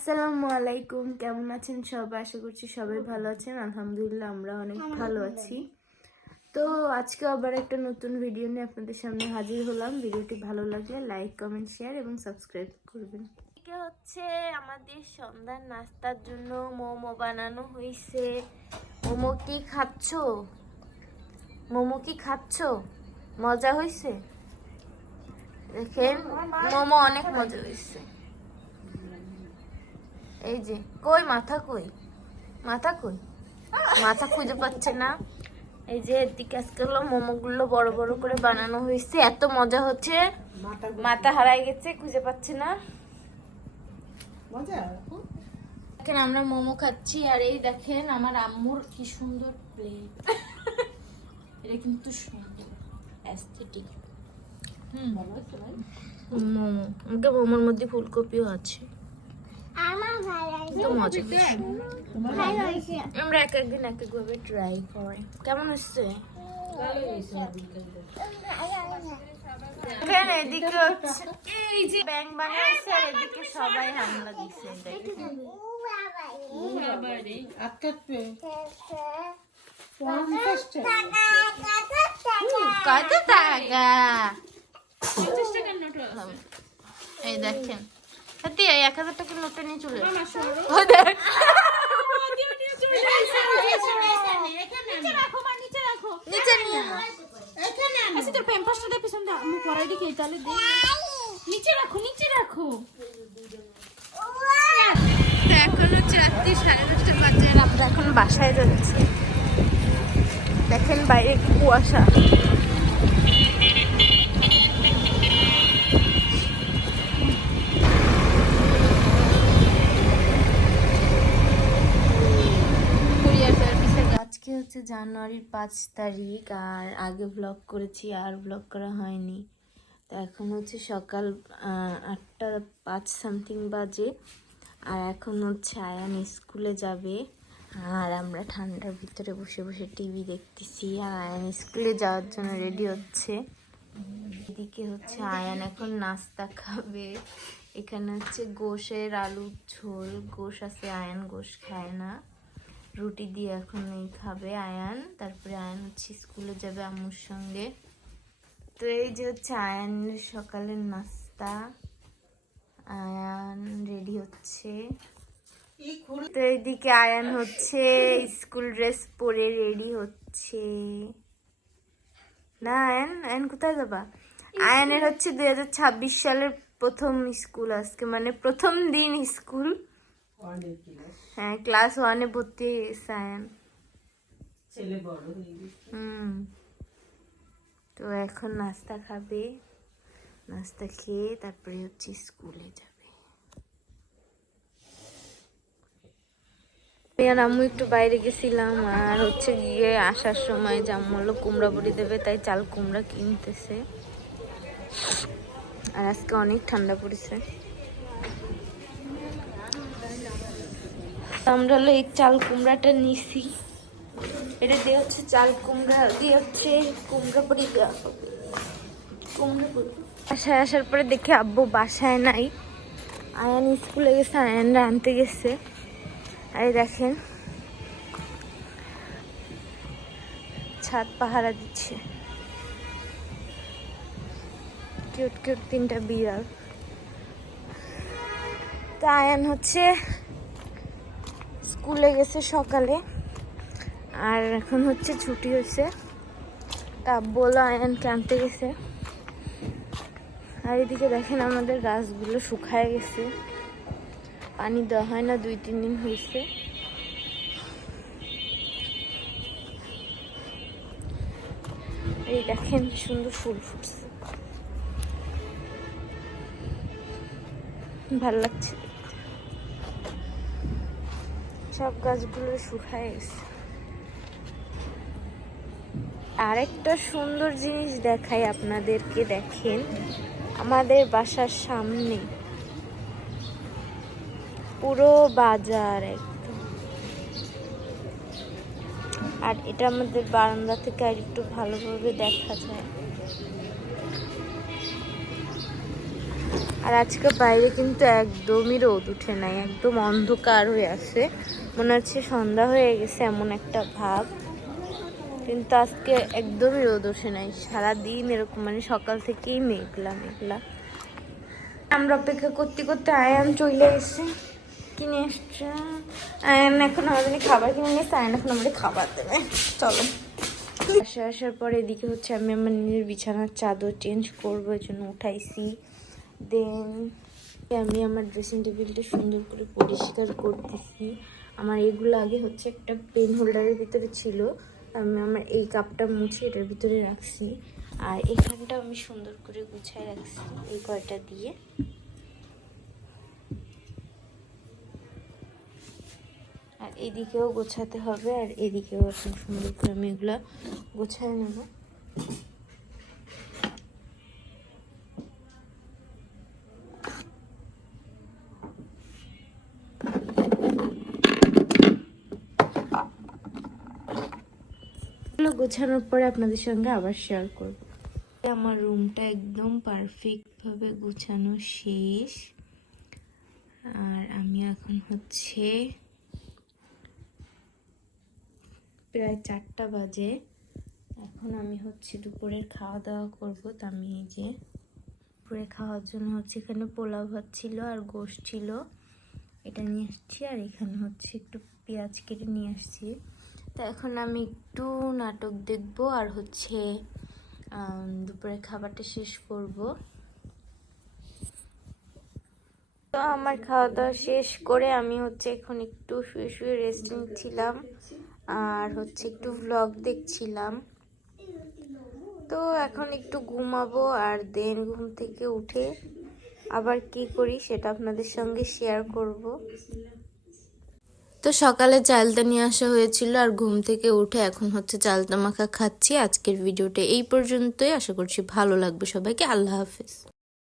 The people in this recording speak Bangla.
আসসালামু আলাইকুম, কেমন আছেন সবাই? আশা করছি সবাই ভালো আছেন। আলহামদুলিল্লাহ আমরা অনেক ভালো আছি। তো আজকে আবার একটা নতুন ভিডিও নিয়ে আপনাদের সামনে হাজির হলাম। ভিডিওটি ভালো লাগলে লাইক, কমেন্ট, শেয়ার এবং সাবস্ক্রাইব করবেন। এটা হচ্ছে আমাদের সন্ধ্যার নাস্তার জন্য মোমো বানানো হয়েছে। মোমো কি খাচ্ছো? মোমো কি খাচ্ছো? মজা হয়েছে? দেখেন মোমো অনেক মজা হয়েছে। এই যে কই মাথা, কই মাথা, কই মাথা খুঁজে পাচ্ছে না। এই যে এদিকে আজকে হলো মোমোগুলো বড় বড় করে বানানো হয়েছে, এত মজা হচ্ছে। মাথা হারাই গেছে, খুঁজে পাচ্ছে না। দেখেন আমরা মোমো খাচ্ছি, আর এই দেখেন আমার আম্মুর কি সুন্দর প্লেট। এটা কিন্তু সুন্দর অ্যাস্থেটিক। মোমো, আমাকে মোমোর মধ্যে ফুলকপিও আছে। আমরা এক একদিন এক এক ভাবে ট্রাই করি। কেমন হচ্ছে? এদিকে হচ্ছে এই যে ব্যাং বানিয়েছে, আর এদিকে সবাই হামলা দিচ্ছে। কত টাকা? এই দেখেন সত্যি 1000 টাকার নোটটা নিয়ে চলে এখন হচ্ছে রাত্রি 10:30 বাজে, আমরা এখন বাসায় যাচ্ছি। দেখেন বাইরে কি কুয়াশা। আজকে হচ্ছে জানুয়ারির 5 তারিখ, আর আগে ব্লগ করেছি আর ব্লগ করা হয়নি। তো এখন হচ্ছে সকাল 8:05 সামথিং বাজে, আর এখন হচ্ছে আয়ান স্কুলে যাবে, আর আমরা ঠান্ডার ভিতরে বসে বসে টিভি দেখতেছি, আর আয়ান স্কুলে যাওয়ার জন্য রেডি হচ্ছে। এদিকে হচ্ছে আয়ান এখন নাস্তা খাবে। এখানে হচ্ছে গোশের আলুর ঝোল, গোশ আছে, আয়ান গোশ খায় না। রুটি দিয়ে এখন এই খাবে আয়ান, তারপরে আয়ান হচ্ছে স্কুলে যাবে আম্মুর সঙ্গে। তো এই যে হচ্ছে আয়ানের সকালের নাস্তা, আয়ান রেডি হচ্ছে। তো এইদিকে আয়ান হচ্ছে স্কুল ড্রেস পরে রেডি হচ্ছে। না আয়ান, আয়ান কোথায় যাবা? আয়ানের হচ্ছে 2026 সালের প্রথম স্কুল আজকে, মানে প্রথম দিন স্কুল। হ্যাঁ, ক্লাস 1-এ ভর্তি হয়ে গেছে আয়ান। তো এখন নাস্তা খাবে, নাস্তা খেয়ে তারপরে হচ্ছে স্কুলে যাবে। আম্মু একটু বাইরে গেছিলাম, আর হচ্ছে গিয়ে আসার সময় আম্মু হলো কুমড়া বড়ি দেবে, তাই চাল কুমড়া কিনতেছে। আর আজকে অনেক ঠান্ডা পড়েছে। আমরা হলো এই চাল কুমড়াটা নিছি, এটা দিয়ে হচ্ছে চাল কুমড়া দিয়ে হচ্ছে কুমড়া বড়ি দেওয়া হবে। কুমড়া বড়ি বাসায় আসার পরে দেখে আব্বু বাসায় নাই, আয়ান স্কুলে গেছে, আয়ানরা আনতে গেছে। আর দেখেন ছাদ পাহারা দিচ্ছে, কিউট কিউট 3টা বিড়াল। তো আয়ান হচ্ছে স্কুলে গেছে সকালে, আর এখন হচ্ছে ছুটি হয়েছে। তা বলো আয়ানকে আনতে গেছে। আর এদিকে দেখেন আমাদের গাছগুলো শুকায় গেছে, পানি দেওয়া হয় না, 2-3 দিন হয়েছে। এই দেখেন কি সুন্দর ফুল ফুটছে, ভাল লাগছে। সব গাছগুলো শুকায় গেছে। আরেকটা সুন্দর জিনিস দেখাই আপনাদেরকে, দেখেন আমাদের বাসার সামনে পুরো বাজার একদম, আর এটা আমাদের বারান্দা থেকে আর একটু ভালোভাবে দেখা যায়। আর আজকে বাইরে কিন্তু একদমই রোদ উঠে নাই, একদম অন্ধকার হয়ে আছে, মনে হচ্ছে সন্ধ্যা হয়ে গেছে এমন একটা ভাব। কিন্তু আজকে একদমই রোদ ওঠে নাই, সারাদিন এরকম মানে সকাল থেকেই মেঘলা মেঘলা। আমরা অপেক্ষা করতে করতে আয়ান চলে এসে কিনে এসছে। আয়ান এখন আমাদের খাবার কিনে নিয়েছে, আয়ান এখন আমাদের খাবার দেবে। চলো। আসার পরে এদিকে হচ্ছে আমি আমার নিজের বিছানার চাদর চেঞ্জ করবো, এই জন্য উঠাইছি। দেন আমি আমার ড্রেসিং টেবিলটা সুন্দর করে পরিষ্কার করতেছি। আমার এগুলো আগে হচ্ছে একটা পেন হোল্ডারের ভিতরে ছিল, আমি আমার এই কাপটা মুছে এটার ভিতরে রাখছি। আর এখানটা আমি সুন্দর করে গুছায় রাখছি এই কয়টা দিয়ে। আর এদিকেও গোছাতে হবে, আর এদিকেও এখন সুন্দর করে আমি এগুলো গোছায় নেব। গোছানোর পরে আপনাদের সঙ্গে আবার শেয়ার করব। আমার রুমটা একদম পারফেক্টভাবে গোছানো শেষ। আর আমি এখন হচ্ছে প্রায় 4টা বাজে, এখন আমি হচ্ছে দুপুরের খাওয়া দাওয়া করবো। তা আমি এই যে দুপুরে খাওয়ার জন্য হচ্ছে এখানে পোলাও ভাত ছিল আর গোশ ছিল, এটা নিয়ে আসছি। আর এখানে হচ্ছে একটু পেঁয়াজ কেটে নিয়ে আসছি। তো এখন আমি একটু নাটক দেখব আর হচ্ছে দুপুরের খাবারটা শেষ করব। তো আমার খাওয়া দাওয়া শেষ করে আমি হচ্ছে এখন একটু শুয়ে শুয়ে রেস্ট নিচ্ছিলাম আর হচ্ছে একটু ভ্লগ দেখছিলাম। তো এখন একটু ঘুমাবো, আর দেন ঘুম থেকে উঠে আবার কি করি সেটা আপনাদের সঙ্গে শেয়ার করব। তো সকালে চালতা নিয়ে আসা হয়েছিল, আর ঘুম থেকে উঠে এখন হচ্ছে চালতা মাখা খাচ্ছি। আজকের ভিডিওটা এই পর্যন্তই, আশা করছি ভালো লাগবে সবাইকে। আল্লাহ হাফেজ।